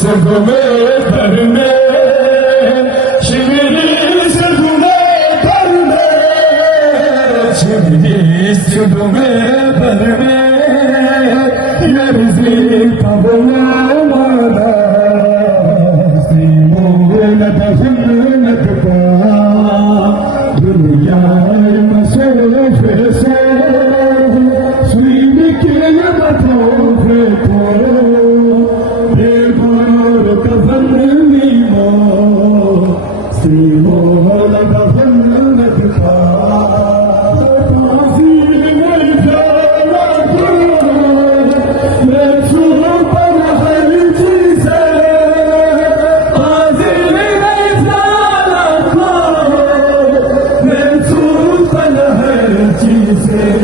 सदमे भरने शिवरी सदमे भरने शिवरी सदमे भरने यर्जी कबला माला सीमोन दफनत पा दुनिया मसोफे से सुई के मथोफे को सीमोन दफनत पा से